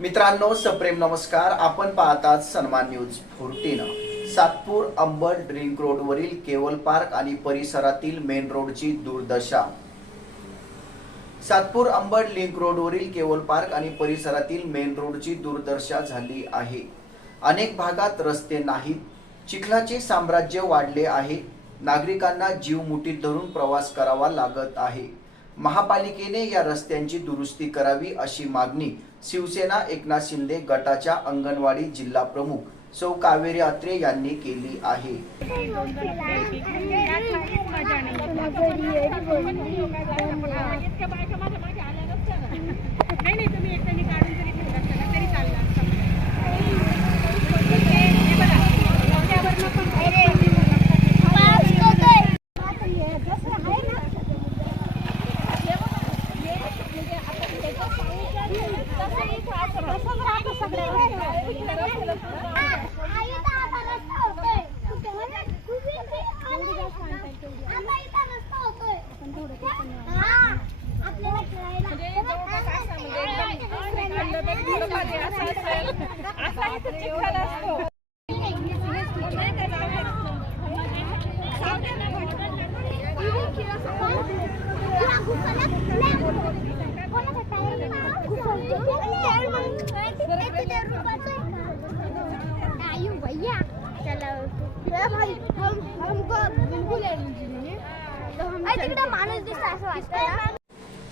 मित्रांनो सप्रेम नमस्कार. आपण पाहतात सन्मान न्यूज फोर्टीन सातपूर अंबड ड्रिंक रोडवरील केवल पार्क आणि परिसरातील मेन रोडची दुर्दशा. सातपूर अंबड लिंक रोडवरील केवल पार्क आणि परिसरातील मेन रोडची दुर्दशा झाली आहे. अनेक भागात रस्ते नाहीत. चिखलाचे साम्राज्य वाढले आहे. नागरिकांना जीव मुठीत धरून प्रवास करावा लागत आहे. महापालिकेने या रस्त्यांची दुरुस्ती करावी अशी मागणी शिवसेना एकनाथ शिंदे गटाच्या अंगणवाडी जिल्हा प्रमुख सौ कावेरी अत्रे यांनी केली आहे. तिकडे माणूस दिसला असं वाटतं